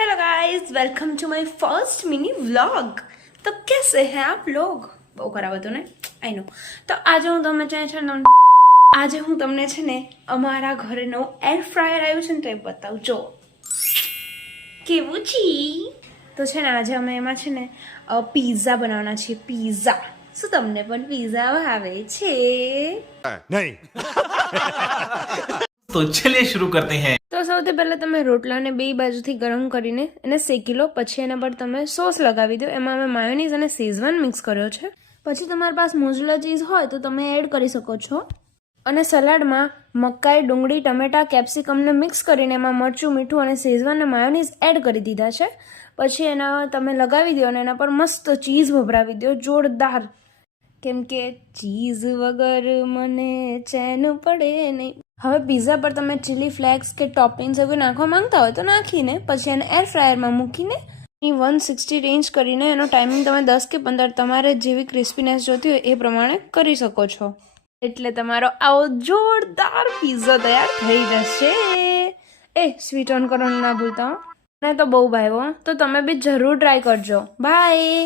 Hello guys, welcome to my first mini vlog. तो कैसे हैं आप लोग? બહુ ખરાબ હતું ને, આઈ નો। તો આજે હું તમને છે ને અમારા ઘરે નવું એર ફ્રાયર આવ્યું છે ને તો એ બતાવું। જો કેવું છે। તો છે ને આજે અમે એમાં છે ને પિઝા બનાવવાના છે। પિઝા શું તમને પણ પિઝા ભાવે છે? नहीं। तो चलिए शुरू करते हैं। તો સૌથી પહેલા તમે રોટલાને બે બાજુથી ગરમ કરીને એને શેકી લો। પછી એના પર તમે સોસ લગાવી દો। એમાં અમે માયોનીઝ અને શેઝવાન મિક્સ કર્યો છે। પછી તમારી પાસે મોઝરેલા ચીઝ હોય તો તમે એડ કરી શકો છો। અને સલાડમાં મકાઈ, ડુંગળી, ટમેટા, કેપ્સિકમને મિક્સ કરીને એમાં મરચું, મીઠું અને શેઝવાન અને માયોનીઝ એડ કરી દીધા છે। પછી એના તમે લગાવી દો અને એના પર મસ્ત ચીઝ ભભરાવી દો, જોરદાર। કેમ કે ચીઝ વગર મને ચેન પડે નહીં। હવે પિઝા પર તમે ચીલી ફ્લેક્સ કે ટોપિંગ્સ એવું નાખવા માંગતા હોય તો નાખીને પછી એને એર ફ્રાયરમાં મૂકીને 160 રેન્જ કરીને એનો ટાઈમિંગ તમે 10 કે 15 તમારે જેવી ક્રિસ્પીનેસ જોતી હોય એ પ્રમાણે કરી શકો છો। એટલે તમારો આવો જોરદાર પિઝા તૈયાર થઈ જશે। એ સ્વીટ ઓન કરવાનું ના ભૂલતા હો। મને તો બહુ ભાવ્યો, તો તમે બી જરૂર ટ્રાય કરજો। બાય।